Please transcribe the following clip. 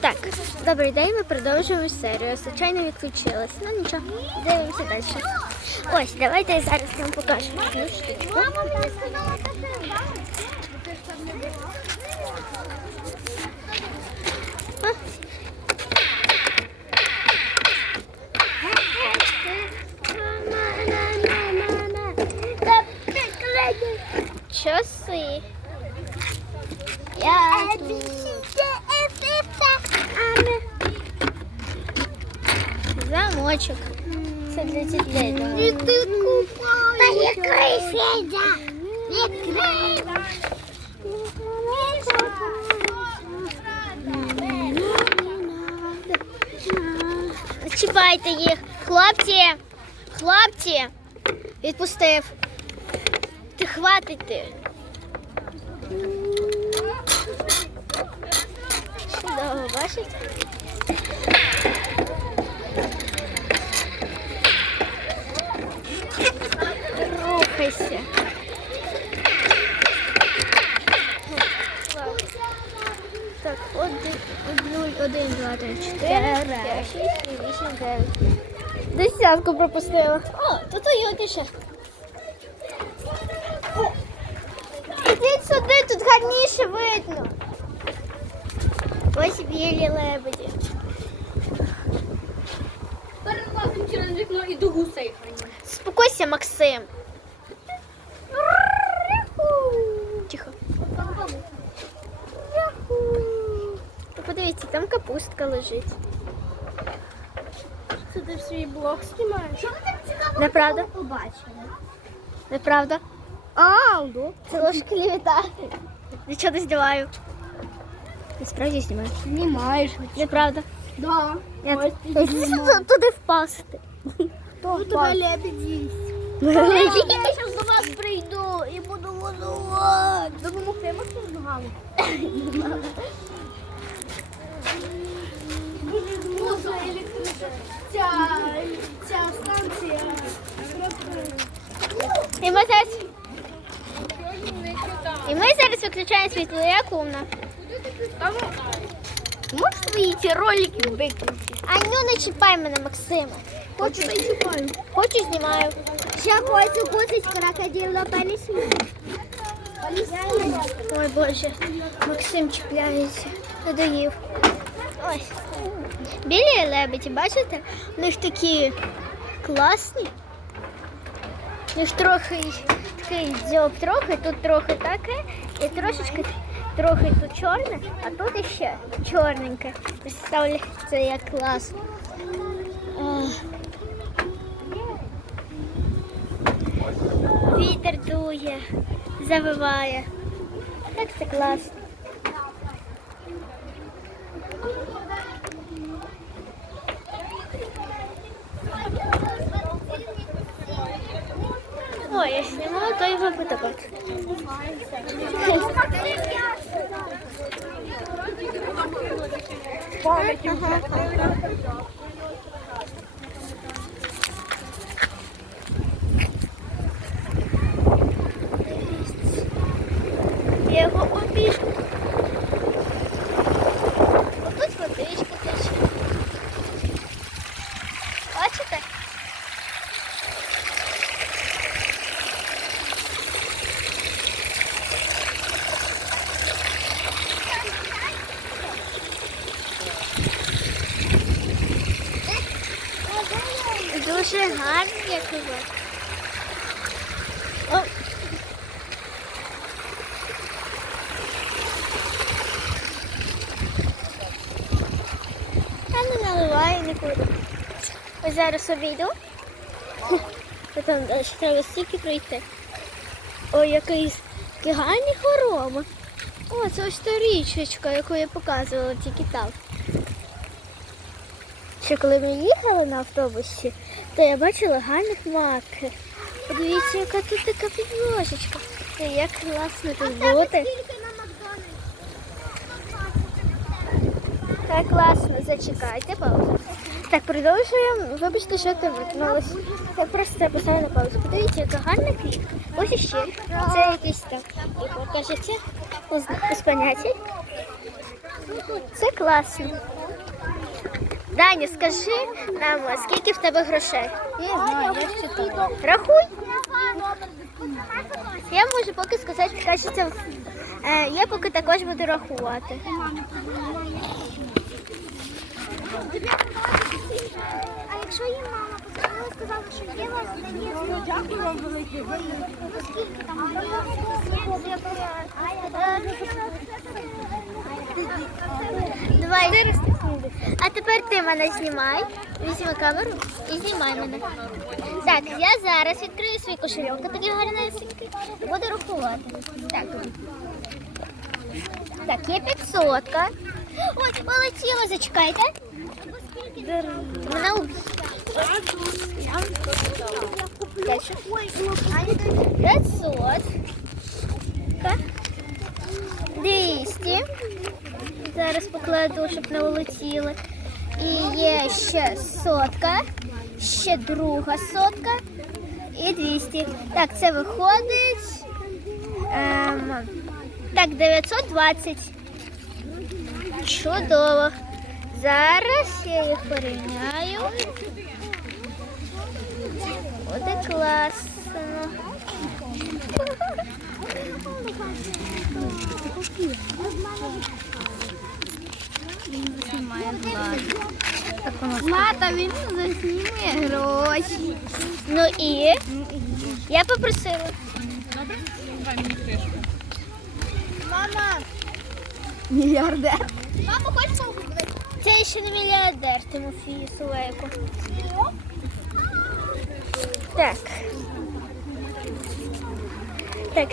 Так, добрий день, ми продовжуємо серію. Звичайно, відключилась. Ну нічого, дивимося далі. Ось, давайте я зараз вам покажу. одну штучку. Часи. Я тут. Замочок. Це для дітей. думаю. Та який Федя? Який? Чіпайте їх. Хлопці! Хлопці! Відпустив. Ти хватите. Чудово, бачите? Рухайся. Так, один, нуль, один, два, три, чотири, п'ять, шість, сім, вісім, дев'ять. Десятку пропустила. О, тут Тойоти ще. Ідіть сюди, тут гарніше видно. Ось білі лебеді. Перелазимо через вікно і до гусей ганяємо. Спокойся, Максим. Тихо. Ну, Подивіться, там капустка лежить. Це ти в свій блог знімаєш? Що ви так цікаво Неправда? побачили? Неправда? А, ну. Це лише клівета. Нічого не знімаю. Насправді знімаю. Знімаєш. Неправда. Да. Я Ось ти знімаєш. туди- впасти. Ну, тебе лебідь їсть. Я зараз до вас прийду і буду годувати. Допомогти Максим з ногами? Дуже електрична ця, ця станція. І ми зараз. І ми зараз виключаємо світло, як умна. Можеш свої ці ролики виключити? Аню, не чіпай мене, Максима. Хочу. Хочу, знімаю. Ще хочу кусить крокодила полісні. Ой, Боже, Максим чіпляється. Надоїв. Ось. Білі лебеді, бачите? У них такі класні. У них трохи такий дзьоб трохи, тут трохи таке, і трошечки трохи тут чорне, а тут іще чорненьке. Представляєте, це як клас. Вітер дує, завиває. Так це класно. Ой, я снимала той випадок. Я его обіжу. Дуже гарний як Я не наливаю нікуди. Ось зараз обійду. Потім далі треба стільки пройти. Ой, якийсь які гарні хороми. О, це ось та річечка, яку я показувала тільки там. Ще коли ми їхали на автобусі, то я бачила гарних маки. Подивіться, яка тут така підложечка. І як класно тут бути. Так класно, зачекайте паузу. Так, продовжуємо. Вибачте, що ти викинулась. Я просто поставила на паузу. Подивіться, яка гарна квітка. Ось іще. Це якийсь так. Як кажеться, поняття. Це класно. Даня, скажи нам, скільки в тебе грошей? Я знаю, я считаю. Рахуй. Я можу поки сказати, кажеться, е, я поки також буду рахувати. А якщо їм мама позвонила, сказала, що є вас на Дякую вам велике. Ну скільки там? Давай. А тепер ти мене знімай. Візьми камеру і знімай мене. Так, я зараз відкрию свій кошельок, такий гарнесенький, буду рахувати. Так. Так, є 500. Ой, полетіло, зачекайте. Вона. Дальше. 500. 200. Зараз покладу, щоб не улетіли. І є ще сотка, ще друга сотка і 200. Так, це виходить. Ем, так, 920. Чудово. Зараз я їх порівняю. Буде класно. Злата, він засніме гроші. Ну і я попросила. Мама. Мільярдер. Мама, хочеш погуглити? Це ще не мільярдер Тимофій Сулейко. Так. Так.